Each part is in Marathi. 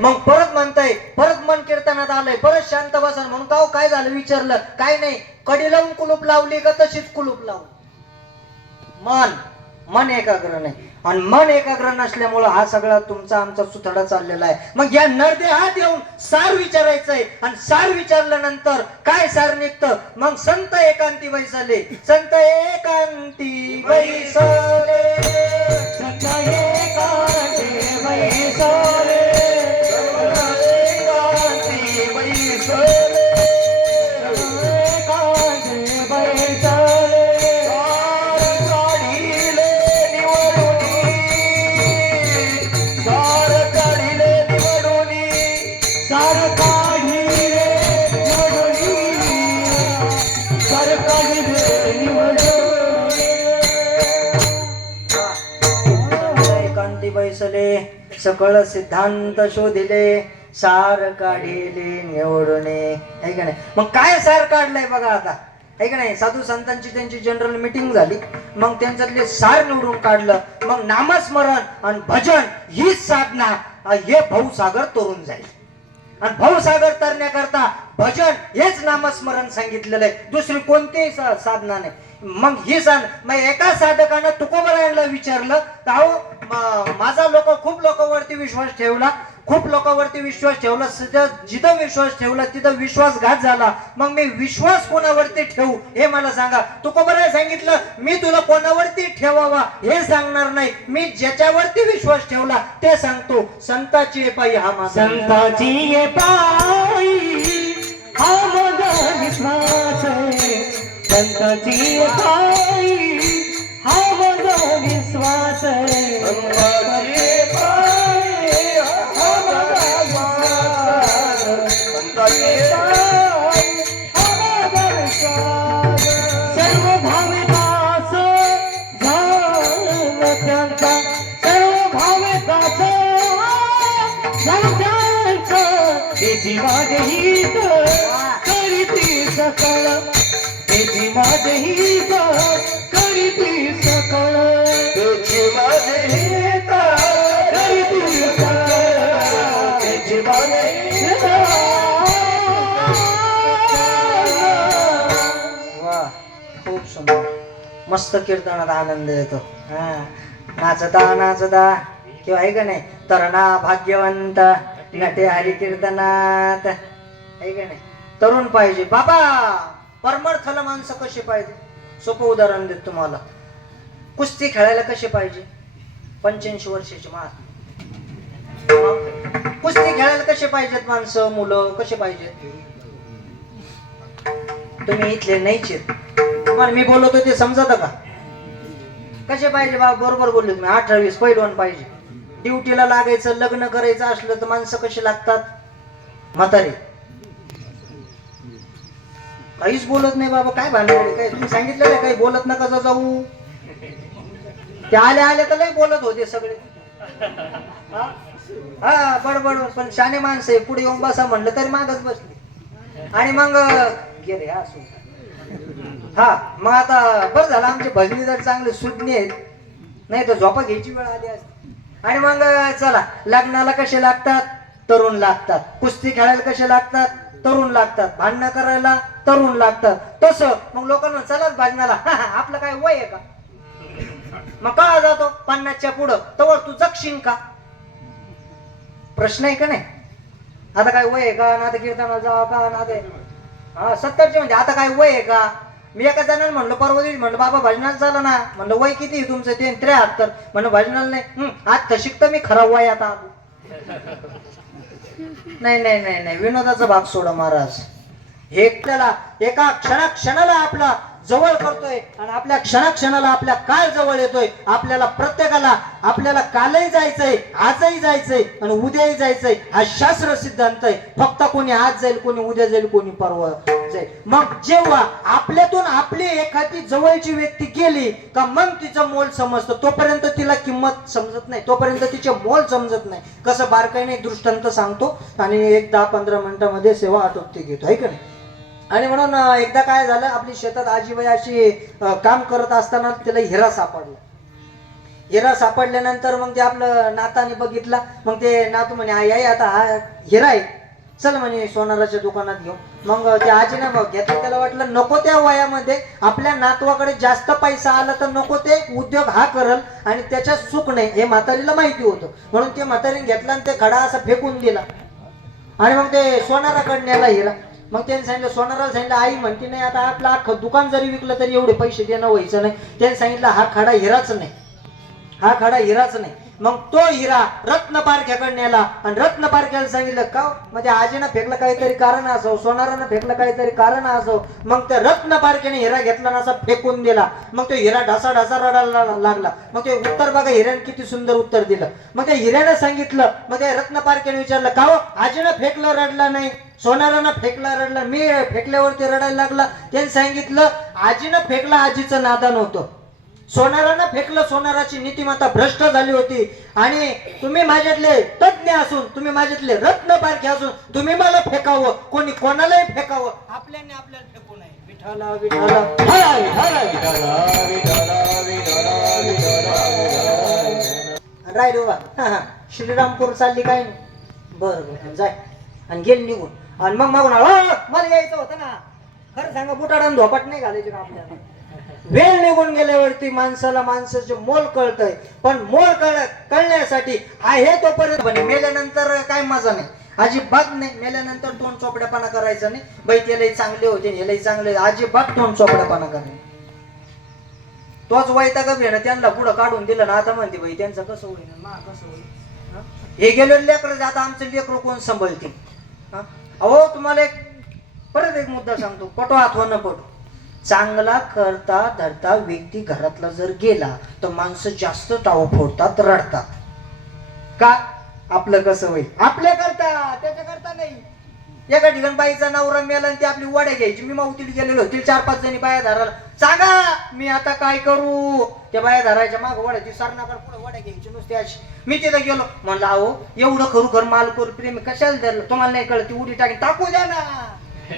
मग परत म्हणताय, परत मन कीर्तनात आलंय, परत शांत बसा म्हणून का काय झालं विचारलं, काय नाही, कडी लावून कुलूप लावली का तशीच कुलूप लावली. मन एकाग्र नाही, आणि मन एकाग्र नसल्यामुळं हा सगळा तुमचा आमचा सुथडा चाललेला आहे. मग या नरदेहात येऊन सार विचारायचंय, आणि सार विचारल्यानंतर काय सार निघतं, मग संत एकांती बैसले, संत एकांती बैसले, संत एकांती बैसले, एकांती बैसले, एकांती बैसले, बैसले, सकळ सिद्धांत शोधिले, सार काढिले निवडणे. आहे का नाही? मग काय सार काढलंय बघा आता, आहे का नाही? साधू संतांची त्यांची जनरल मीटिंग झाली, मग त्यांच्यातले सार निवडून काढलं. मग नामस्मरण आणि भजन हीच साधना, हे भाऊसागर तोरून जाईल. आणि भाऊसागर तरण्याकरता भजन हेच नामस्मरण सांगितलेलं आहे, दुसरी कोणतीही साधना नाही. मग ही मग एका साधकानं तुकोबरायांना विचारलं, माझा खूप लोकांवरती विश्वास ठेवला, खूप लोकांवरती विश्वास ठेवला, जिथं विश्वास ठेवला तिथं विश्वासघात झाला, मग मी विश्वास कोणावरती ठेवू हे मला सांगा. तुकोबराय सांगितलं, मी तुला कोणावरती ठेवावा हे सांगणार नाही, मी ज्याच्यावरती विश्वास ठेवला ते सांगतो. संताची पायी हा माझा, संताची पायी हा माझा विश्वास, संताची पायी हा माझा विश्वास, संताची पायी हा माझा विश्वास, संताची पायी हा माझा विश्वास. सर्व भाविकास झालं त्यांचा, सर्व भाविकास झालं त्यांचं, त्याची माझे हित करीती सकळ, त्याची माझे हित करीती सकळ, त्याची माझे हित करीती सकळ, त्याची माझे हित. वा, खूप सुंदर, मस्त कीर्तनात आनंद येतो. नाचता नाचता किंवा आहे का नाही, तरणा भाग्यवंत नटे हरी कीर्तनात, आहे का नाही? तरुण पाहिजे बाबा, परमार्थाला माणसं कशी पाहिजे. सोपं उदाहरण देत तुम्हाला, कुस्ती खेळायला कशी पाहिजे, 85 वर्षाची मार. कुस्ती खेळायला कसे पाहिजेत माणसं, मुलं कसे पाहिजेत. तुम्ही इथले नाहीच, तुम्हाला मी बोलतो ते समजत का, कसे पाहिजे बाबा. बरोबर बोलले तुम्ही, 18-20 पैलवान पाहिजे. ड्युटीला लागायचं, लग्न करायचं असलं तर माणसं कशी लागतात, म्हातारी. काहीच बोलत नाही बाबा, काय भानगड काय, तुम्ही सांगितलं काही बोलत नका जाऊ. ते आले तर लय बोलत होते सगळे, हा बडबड. पण शाने माणसं आहे, पुढे येऊन बसा म्हणलं तरी मागच बसली, आणि मग गेले. हा मग आता बरं झालं, आमचे भजनी जर चांगले सुज्ञ आहेत, नाही तर झोपा घ्यायची वेळ आली असते. आणि मग चला, लग्नाला कसे लागतात, तरुण लागतात. कुस्ती खेळायला कसे लागतात, तरुण लागतात. भांडणं करायला तरुण लागतात. तसं मग लोकांना चलाच भाजनाला, आपलं काय वय आहे का, मग का जातो 50च्या पुढं, तवर तू जगशील का, प्रश्न आहे का नाही. आता काय वय आहे का, ना आता कीर्तनाला जावा का, ना ते 70चे म्हणजे आता काय वय आहे का. मी एका जणांना म्हणलं परवा दिवशी, म्हणलं बाबा भजनाला चाला ना, म्हणलं वय किती तुमचं, ते 73. म्हणलं भजनाला नाही, आज तर शिकतो मी खरा वय आता. नाही नाही नाही नाही, विनोदाचा भाग सोडा महाराज. हे त्याला एका क्षणाला आपला जवळ करतोय, आणि आपल्या क्षणाला आपल्या काळ जवळ येतोय. आपल्याला प्रत्येकाला आपल्याला कालही जायचंय, आजही जायचंय आणि उद्याही जायचंय. हा शास्त्र सिद्धांत आहे. फक्त कोणी आज जाईल, कोणी उद्या जाईल, कोणी परवा जाईल. मग जेव्हा आपल्यातून आपली एखादी जवळची व्यक्ती गेली का मग तिचं मोल समजतं. तोपर्यंत तिला किंमत समजत नाही, तोपर्यंत तिचे मोल समजत नाही. कसं बारकाईने दृष्टांत सांगतो आणि 10-15 मिनिटांमध्ये सेवा आटोपते घेतो, आहे का नाही. आणि म्हणून एकदा काय झालं, आपली शेतात आजीबाई अशी काम करत असताना तिला हिरा सापडला. हिरा सापडल्यानंतर मग ते आपलं नाताने बघितला. मग ते नातू म्हणे आई आई आता हा हिरा आहे, चल म्हणे सोनाराच्या दुकानात घेऊ. मग ते आजीने मग घेतलं. त्याला वाटलं नको त्या वयामध्ये आपल्या नातवाकडे जास्त पैसा आला तर नको ते उद्योग हा करल आणि त्याच्यात सुख नाही हे म्हातारीला माहिती होतं. म्हणून ते म्हातारीने घेतला आणि ते खडा असा फेकून दिला आणि मग ते सोनाराकडे नेला हिरा. मग त्यांनी सांगितलं, सोनाराला सांगितलं आई म्हणते नाही आता आपलं अख्खं दुकान जरी विकलं तरी एवढे पैसे देणं व्हायचं नाही. त्यांनी सांगितलं हा खडा हिराच नाही, हा खडा हिराच नाही. मग तो हिरा रत्न पारख्याकडे नेला आणि रत्न पारख्याला सांगितलं का म्हणजे आजीनं फेकलं काहीतरी कारण असो, सोनारानं फेकलं काहीतरी कारण असो. मग त्या रत्न पारख्याने हिरा घेतला ना असा फेकून दिला. मग तो हिरा ढासा ढासा रडायला लागला. मग ते उत्तर बघा हिऱ्याने किती सुंदर उत्तर दिलं. मग त्या हिऱ्यानं सांगितलं, मग त्या रत्न पारख्याने विचारलं का हो आजीनं फेकलं रडला नाही, सोनारानं फेकला रडला, मी फेकल्यावरती रडायला लागला. त्यांनी सांगितलं आजीनं फेकला आजीचं नादान होतं, सोनारानं फेकलं सोनाराची नीतिमत्ता भ्रष्ट झाली होती. आणि तुम्ही माझ्यातले तज्ञ असून, तुम्ही माझ्यातले रत्न पारखे असून तुम्ही मला फेकावं, कोणी कोणालाही फेकावं, आपल्याने आपल्याला फेकू नये. विठाला विठाला राय रे बा श्रीरामपूर चालली काय नाही. बरं बरं जाय आणि गेल निघून. आणि मग मागून मला यायचं होतं ना, खरं सांगा बुटाडान धोपाट नाही घालायचे का आपल्याला. वेळ निघून गेल्यावरती माणसाला माणसाचे मोल कळतंय. पण मोल कळण्यासाठी आहे तोपर्यंत मेल्यानंतर काय मजा नाही, अजिबात नाही. मेल्यानंतर तोंड चोपड्यापणा करायचा नाही. बाई त्यालाही चांगले होते ह्यालाही चांगले, अजिबात तोंड चोपड्यापणा करायचा. तोच वैताग भेण त्यांना पुढं काढून दिलं ना, आता म्हणते बाई त्यांचं कसं होईल मा कसं होईल. हे गेले लेकर आता आमचं लेकर कोण सांभाळते. अहो तुम्हाला परत एक मुद्दा सांगतो, पटो अथवा न पटो, चांगला करता धरता व्यक्ती घरातला जर गेला तर माणसं जास्त टाव फोडतात, रडतात. का आपलं कसं होईल आपल्या करता, त्याच्या करता नाही. एका ठिकाणी बाईचा नवरा मेला आणि ती आपली वड्या घ्यायची. मी मावतीला गेलेलो, तिला 4-5 जणी बाया धरायला, सांगा मी आता काय करू. त्या बाया धरायच्या माग वड्याची सरणाकडे पुढे वड्या घ्यायची नुसती अशी. मी तिथं गेलो, म्हणलं अहो एवढं खरोखर मालकोर प्रेम कशाला धरलं, तुम्हाला नाही कळत, ती उडी टाकू द्या ना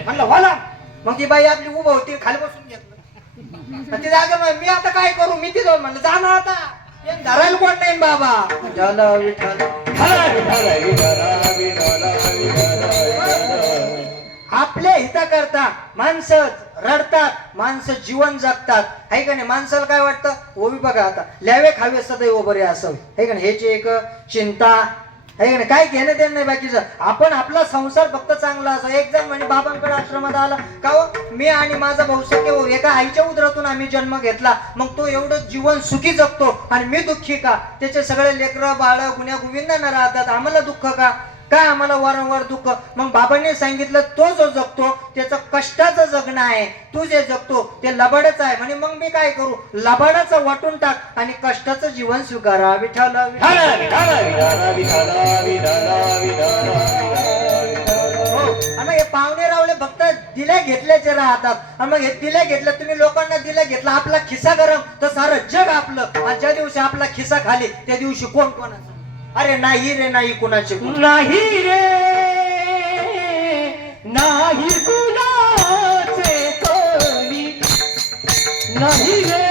म्हणलं मला. मग ती बाई आपली उभं होती, खाली बसून घेतलं. ती जागा मी आता काय करू, मी तिथं म्हणलं जा ना आता, धरायला कोण नाही बाबा. आपल्या हिता करता माणसं रडतात, माणसं जीवन जगतात, आहे का नाही. माणसाला काय वाटतं ओवी बघा आता ल्यावे खावे सदैव बरे असावे, आहे का नाही. ह्याची एक चिंता आहे का नाही, काय घेणं देणं नाही बाकीचं. आपण आपला संसार फक्त चांगला असा. एक जण म्हणजे बाबांकडे आश्रमात आला का हो, मी आणि माझा भाऊ सखे हो, एका आईच्या उदरातून आम्ही जन्म घेतला, मग तो एवढं जीवन सुखी जगतो आणि मी दुःखी का. त्याचे सगळे लेकरं बाळ गुण्या गोविंदांना राहतात, आम्हाला दुःख का, काय आम्हाला वारंवार दुःख. मग बाबांनी सांगितलं तो जो जगतो त्याचं कष्टाचं जगणं आहे, तू जे जगतो ते लबाडच आहे म्हणे. मग मी काय करू, लबाडाचं वाटून टाक आणि कष्टाचं जीवन स्वीकारा. विठ्ठल मग हे पाहुणे रावले फक्त दिल्या घेतल्याचे राहतात. आणि मग हे दिल्या घेतलं, तुम्ही लोकांना दिल्या घेतला, आपला खिसा गरम तर सारं जग आपलं. आणि ज्या दिवशी आपला खिसा खाली त्या दिवशी कोण कोणाचं. अरे नाही रे नाही कुणाचे नाही रे नाही कुणाचे कोणी, नाही रे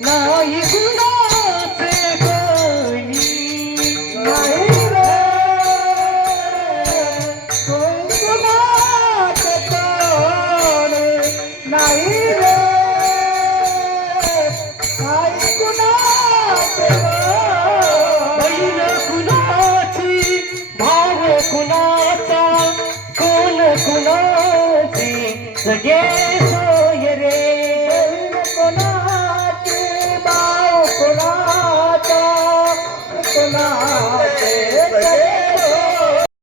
नाही कुणाचे कोणी, नाही रे कोण कुणाचे कोणी, नाही रे नाही कुणाचे. बहीण कुणाची भाव कुणाचा कोण कुणाची, सगळे